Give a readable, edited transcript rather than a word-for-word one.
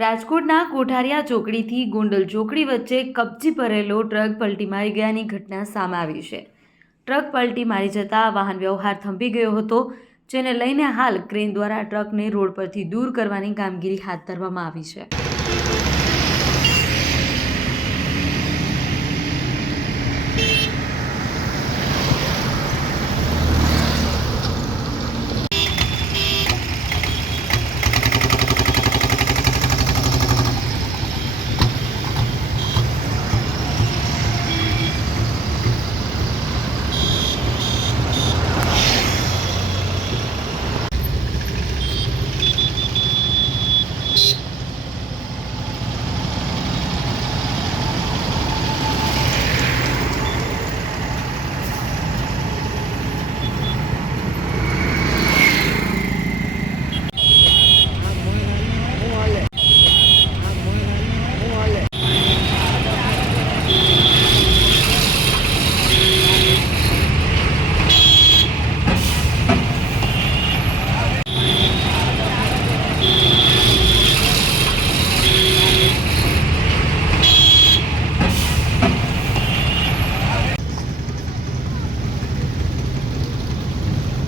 રાજકોટના કોઠારિયા ચોકડીથી ગોંડલ ચોકડી વચ્ચે કપચી ભરેલો ટ્રક પલટી મારી ગયાની ઘટના સામે આવી છે। ટ્રક પલટી મારી જતાં વાહન વ્યવહાર થંભી ગયો હતો, જેને લઈને હાલ ક્રેન દ્વારા ટ્રકને રોડ પરથી દૂર કરવાની કામગીરી હાથ ધરવામાં આવી છે।